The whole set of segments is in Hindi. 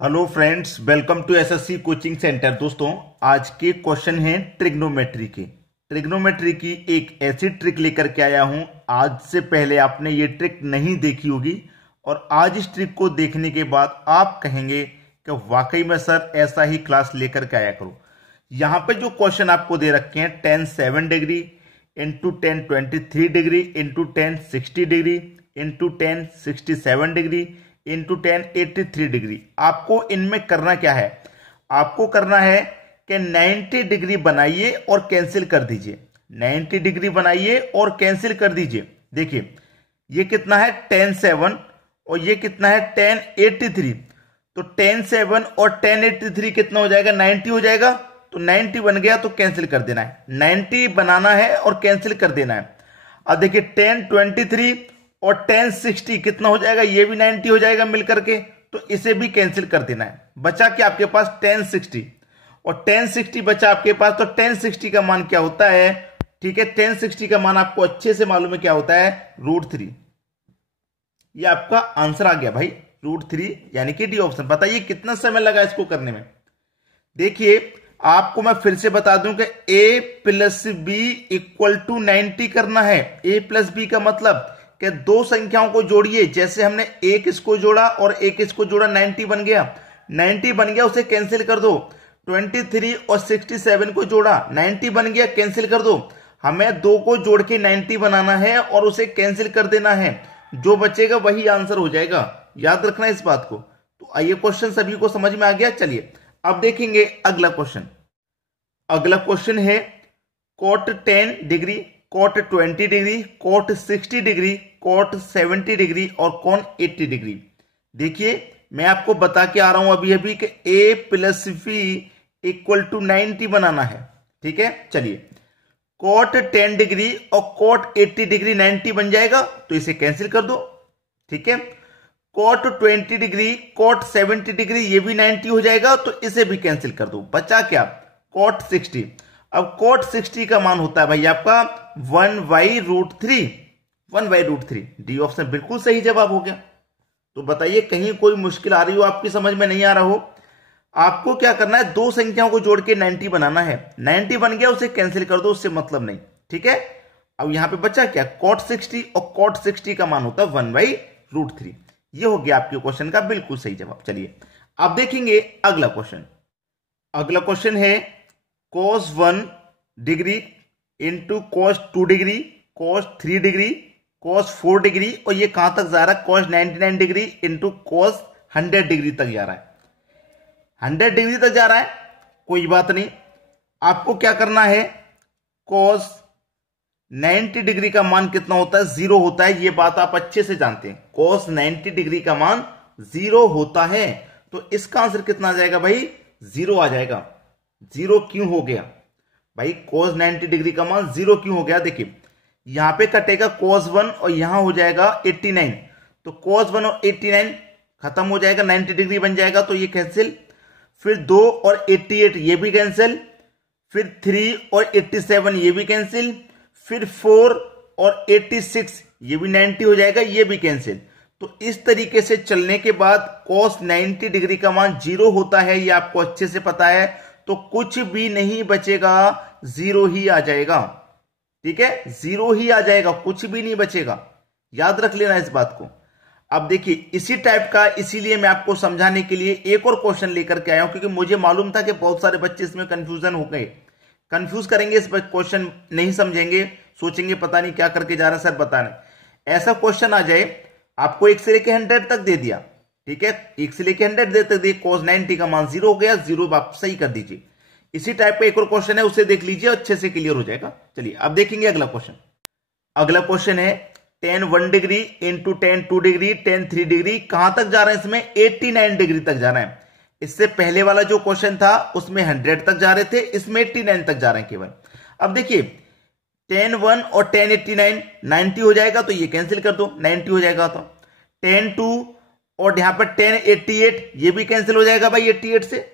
Hello friends, welcome to SSC coaching centre. दोस्तों, आज के क्वेश्चन हैं ट्रिग्नोमेट्री के। ट्रिग्नोमेट्री की एक ऐसी ट्रिक लेकर के आया हूं, आज से पहले आपने ये ट्रिक नहीं देखी होगी और आज इस ट्रिक को देखने के बाद आप कहेंगे कि वाकई में सर ऐसा ही क्लास लेकर के आया करो। यहाँ पे जो क्वेश्चन आपको दे रखे हैं 10 7 degree into 10 23 degree into 10 60 degree into 10 67 degree into 10 83 degree. आपको इनमें करना क्या है? आपको करना है कि 90 डिग्री बनाइए और कैंसिल कर दीजिए। 90 डिग्री बनाइए और कैंसिल कर दीजिए। देखिए, ये कितना है 10 7 और ये कितना है 10 83। तो 10 7 और 10 83 कितना हो जाएगा? 90 हो जाएगा। तो 90 बन गया तो कैंसिल कर देना है। 90 बनाना है और कैंसिल कर देना है। अब देखिए 10 23 और 10 60 कितना हो जाएगा? ये भी 90 हो जाएगा मिलकर के, तो इसे भी कैंसिल कर देना है। बचा क्या आपके पास? 10 60 और 10 60 बचा आपके पास। तो 10 60 का मान क्या होता है? ठीक है, 10 60 का मान आपको अच्छे से मालूम है क्या होता है? √3। ये आपका आंसर आ गया भाई, √3 यानी कि डी ऑप्शन। बताइए कितना समय लगा इसको करने में? देखिए, आपको मैं फिर से बता दूं कि a plus B equal to 90 करना है। a प्लस बी का मतलब कि दो संख्याओं को जोड़िए। जैसे हमने एक इसको जोड़ा और एक इसको जोड़ा, 90 बन गया। 90 बन गया, उसे कैंसिल कर दो। 23 और 67 को जोड़ा, 90 बन गया, कैंसिल कर दो। हमें दो को जोड़ के 90 बनाना है और उसे कैंसिल कर देना है। जो बचेगा वही आंसर हो जाएगा। याद रखना इस बात को। तो आइए, क्वेश्चन सभी को समझ में आ गया। चलिए अब देखेंगे अगला क्वेश्चन। अगला क्वेश्चन है cot 10 degree, cot 20 degree, cot 60 degree, cot 70 degree और कॉन 80 डिग्री। देखिए, मैं आपको बता के आ रहा हूं अभी अभी कि a plus B equal to 90 बनाना है। ठीक है, चलिए cot 10 डिग्री और cot 80 डिग्री 90 बन जाएगा, तो इसे कैंसिल कर दो। ठीक है, cot 20 डिग्री, cot 70 डिग्री ये भी 90 हो जाएगा, तो इसे भी कैंसिल कर दो। बचा क्या? cot 60। अब cot 60 का मान होता है भाई आपका 1/√3। 1/√3 डी ऑप्शन बिल्कुल सही जवाब हो गया। तो बताइए, कहीं कोई मुश्किल आ रही हो, आपकी समझ में नहीं आ रहा हो? आपको क्या करना है? दो संख्याओं को जोड़ के 90 बनाना है। 90 बन गया, उसे कैंसिल कर दो, उससे मतलब नहीं। ठीक है, अब यहां पे बचा क्या? cot 60 और cot 60 का मान होता है 1/√3। ये हो गया आपके क्वेश्चन का बिल्कुल सही जवाब। चलिए अब देखेंगे अगला क्वेश्चन। अगला क्वेश्चन है cos 1 degree into cos 2 degree, cos 3 degree, cos 4 degree और ये कहां तक जा रहा है? cos 99 degree into cos 100 degree तक जा रहा है। 100 डिग्री तक जा रहा है, कोई बात नहीं। आपको क्या करना है? cos 90 डिग्री का मान कितना होता है? 0 होता है। ये बात आप अच्छे से जानते हैं। cos 90 डिग्री का मान 0 होता है, तो इसका आंसर कितना आ जाएगा भाई? 0 आ जाएगा। 0 क्यों हो गया भाई? cos 90 डिग्री का मान 0 क्यों हो गया? देखिए, यहां पे कटेगा cos 1 और यहां हो जाएगा 89। तो cos 1 और 89 खत्म हो जाएगा, 90 डिग्री बन जाएगा, तो ये कैंसिल। फिर 2 और 88 ये भी कैंसिल। फिर 3 और 87 ये भी कैंसिल। फिर 4 और 86 ये भी 90 हो जाएगा, ये भी कैंसिल। तो इस तरीके से चलने के बाद cos 90 डिग्री का मान 0 होता है, ये आपको अच्छे से पता है। तो कुछ भी नहीं बचेगा, 0 ही आ जाएगा। ठीक है, 0 ही आ जाएगा, कुछ भी नहीं बचेगा। याद रख लेना इस बात को। अब देखिए, इसी टाइप का, इसीलिए मैं आपको समझाने के लिए एक और क्वेश्चन लेकर के आया हूं, क्योंकि मुझे मालूम था कि बहुत सारे बच्चे इसमें कंफ्यूजन हो गए। कंफ्यूज करेंगे, इस क्वेश्चन नहीं समझेंगे, सोचेंगे पता नहीं क्या करके जा रहा है सर, बताने। ऐसा क्वेश्चन आ जाए, आपको 1 से लेके 100 तक दे दिया। ठीक है, 1 से लेके 100 देते दिए, cos 90 का मान 0 हो गया, 0 आप सही कर दीजिए। इसी टाइप का एक और क्वेश्चन है, उसे देख लीजिए, अच्छे से क्लियर हो जाएगा। चलिए अब देखेंगे अगला क्वेश्चन। अगला क्वेश्चन है tan 1 degree into tan 2 degree, tan 3 degree, कहां तक जा रहा है? इसमें 89 डिग्री तक जा रहा है। इससे पहले वाला जो क्वेश्चन था उसमें 100 तक जा रहे थे, इसमें 89 तक जा रहे हैं केवल। अब देखिए, tan 1 और tan 89 90 हो जाएगा, तो ये कैंसिल कर दो, 90 हो जाएगा। तो tan 2 और यहां पर tan 88 ये भी कैंसिल हो जाएगा भाई 88 से।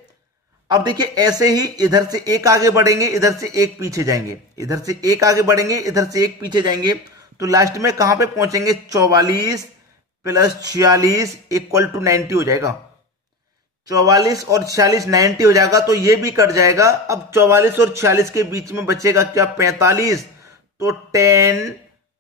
अब देखिए, ऐसे ही इधर से एक आगे बढ़ेंगे, इधर से एक पीछे जाएंगे, इधर से एक आगे बढ़ेंगे, इधर से एक पीछे जाएंगे, तो लास्ट में कहां पे पहुंचेंगे? 44 + 46 = 90 हो जाएगा। 44 और 46 90 हो जाएगा, तो ये भी कट जाएगा। अब 44 और 46 के बीच में बचेगा क्या? 45। तो 10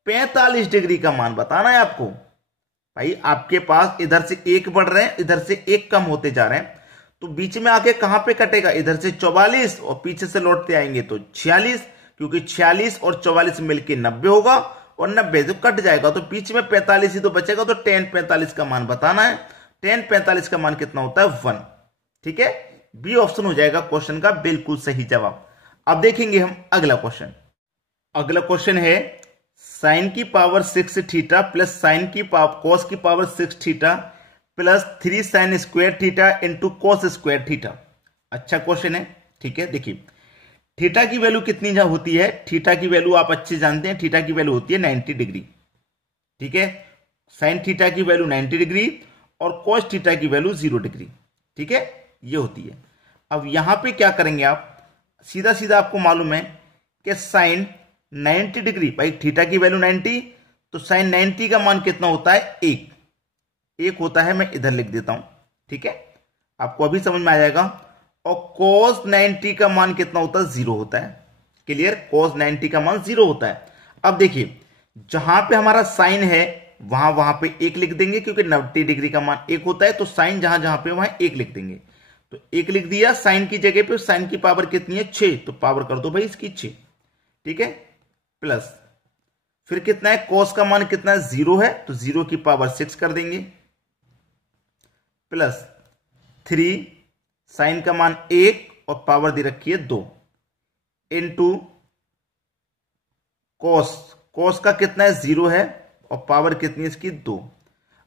45 डिग्री का मान बताना है आपको। भाई आपके पास इधर से एक बढ़ रहे हैं, इधर से एक कम होते जा रहे हैं, तो बीच में आके कहां पे कटेगा? इधर से 44 और पीछे से लौटते आएंगे तो 46, क्योंकि 46 और 44 मिलके 90 होगा और 90 तो कट जाएगा, तो बीच में 45 ही तो बचेगा। तो 10 45 का मान बताना है। 10 45 का मान कितना होता है? 1। ठीक है, बी ऑप्शन हो जाएगा क्वेश्चन का बिल्कुल सही जवाब। अब देखेंगे हम अगला क्वेश्चन। अगला क्वेश्चन है साइन की पावर 6 थीटा प्लस साइन की पावर कॉस की power 6 theta plus 3 sine square theta into cos square theta. अच्छा क्वेश्चन है। ठीक है, देखिए थीटा की वैल्यू कितनी होती है? थीटा की वैल्यू आप अच्छे जानते हैं, थीटा की वैल्यू होती है 90 डिग्री। ठीक है, साइन थीटा की वैल्यू 90 डिग्री और कॉस थीटा की वैल्यू 0 डिग्री। ठीक है, ये होती है। अब यहां पे क्या करेंगे आप? सीधा सीधा आपको मालूम है कि साइन 90 डिग्री, भाई थीटा की वैल्यू 90, तो साइन 90 का मान कितना होता है? 1 होता है। मैं इधर लिख देता हूं। ठीक है, आपको अभी समझ में आ जाएगा। और cos 90 का मान कितना होता है? 0 होता है। क्लियर, cos 90 का मान 0 होता है। अब देखिए जहां पे हमारा साइन है वहां पे 1 लिख देंगे, क्योंकि 90 डिग्री का मान 1 होता है, तो साइन जहां जहां पे वहां 1 लिख देंगे। तो 1 लिख दिया साइन की जगह पे। साइन की पावर कितनी है? 6, तो पावर कर दो भाई इसकी 6। ठीक है, प्लस फिर कितना है? cos का मान कितना है? 0 है, तो 0 की पावर 6 कर देंगे, प्लस 3 साइन का मान 1 और पावर दे रखी है 2 इंटू कॉस का कितना है? 0 है और पावर कितनी है इसकी? 2।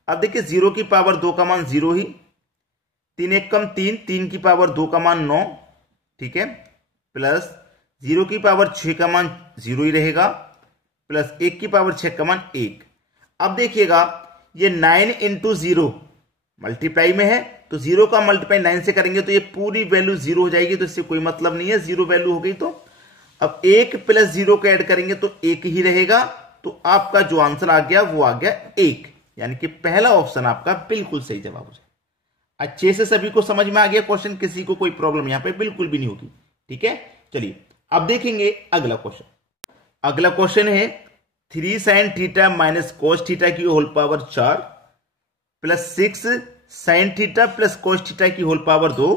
अब देखिए 0 की पावर 2 का मान 0 ही, 3 1 कम 3, 3 की पावर 2 का मान 9। ठीक है, प्लस 0 की पावर 6 का मान 0 ही रहेगा, प्लस 1 की पावर 6 का मान 1। अब देखिएगा ये 9 इंटू 0 मल्टीप्लाई में है, तो 0 का मल्टीप्लाई 9 से करेंगे तो ये पूरी वैल्यू 0 हो जाएगी, तो इससे कोई मतलब नहीं है, 0 वैल्यू हो गई। तो अब 1 प्लस 0 को ऐड करेंगे तो 1 ही रहेगा, तो आपका जो आंसर आ गया वो आ गया 1, यानी कि पहला ऑप्शन आपका बिल्कुल सही जवाब हो जाए। अच्छे से सभी को समझ में आ गया क्वेश्चन, किसी को कोई प्रॉब्लम यहां पे बिल्कुल भी नहीं होगी। ठीक है, चलिए अब देखेंगे अगला क्वेश्चन। अगला क्वेश्चन है 3 sine theta minus cos theta की whole power 4 plus 6 sine theta plus cos theta की होल पावर 2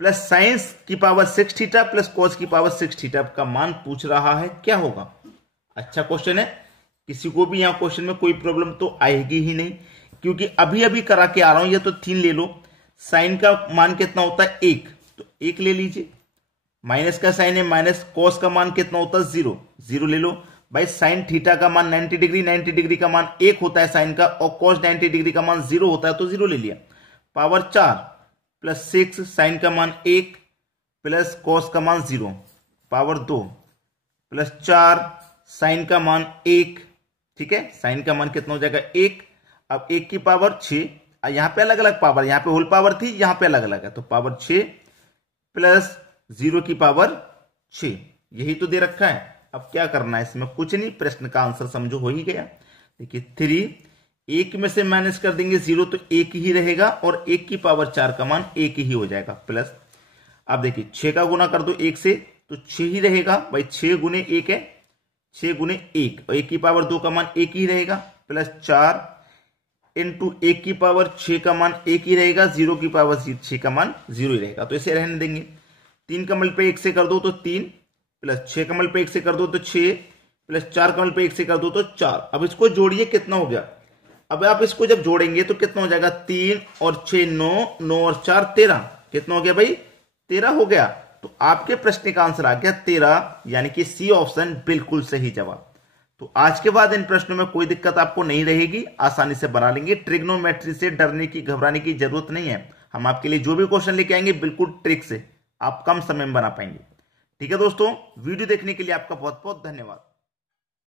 प्लस साइन की पावर 6 थीटा प्लस कॉस की पावर 6 थीटा का मान पूछ रहा है, क्या होगा? अच्छा क्वेश्चन है, किसी को भी यहां क्वेश्चन में कोई प्रॉब्लम तो आएगी ही नहीं, क्योंकि अभी अभी करा के आ रहा हूं। ये तो 3 ले लो। साइन का मान कितना होता है? 1, तो 1 ले लीजिए। माइनस का साइन है माइनस, कॉस का मान कितना होता है? 0, 0 ले लो भाई। साइन थीटा का मान 90 डिग्री, 90 डिग्री का मान 1 होता है साइन का, और कॉस 90 डिग्री का मान 0 होता है, तो 0 ले लिया। पावर 4 प्लस 6 साइन का मान 1 प्लस कॉस का मान 0 पावर 2 प्लस 4 साइन का मान 1। ठीक है, साइन का मान कितना हो जाएगा? 1। अब 1 की पावर 6, यहां पे अलग अलग पावर, यहां पे होल पावर थी, यहां पे अलग अलग है, तो पावर 6 प्लस 0 की पावर 6, यही तो दे रखा है। अब क्या करना है इसमें? कुछ नहीं, प्रश्न का आंसर समझो हो ही गया। देखिए 3, 1 में से माइनस कर देंगे 0, तो 1 ही रहेगा, और 1 की पावर 4 का मान 1 ही हो जाएगा, प्लस अब देखिए 6 का गुना कर दो 1 से, तो 6 ही रहेगा भाई। 6 गुने 1 है, 6 गुने 1, और 1 की पावर 2 का मान 1 ही रहेगा, प्लस 4 इंटू 1 की पावर 6 का मान 1 ही रहेगा, 0 की पावर 6 का मान 0 ही रहेगा, तो इसे रहने देंगे। 3 का मल्टीप्लाई 1 से कर दो तो 3, प्लस 6 का मल्टीप्लाई 1 से कर दो तो 6, प्लस 4 का मल्टीप्लाई 1 से कर दो तो 4। अब इसको जोड़िए, कितना हो गया? अब आप इसको जब जोड़ेंगे तो कितना हो जाएगा? 3 और 6 9, 9 और 4 13। कितना हो गया भाई? 13 हो गया। तो आपके प्रश्न का आंसर आ गया 13, यानी कि सी ऑप्शन बिल्कुल सही जवाब। तो आज के बाद इन प्रश्नों में कोई दिक्कत आपको नहीं रहेगी, आसानी से बना लेंगे। ट्रिग्नोमेट्री से डरने की, घबराने की जरूरत नहीं है। हम आपके लिए जो भी क्वेश्चन लेके आएंगे बिल्कुल ट्रिक से आप कम समय में बना पाएंगे। ठीक है दोस्तों, वीडियो देखने के लिए आपका बहुत बहुत धन्यवाद।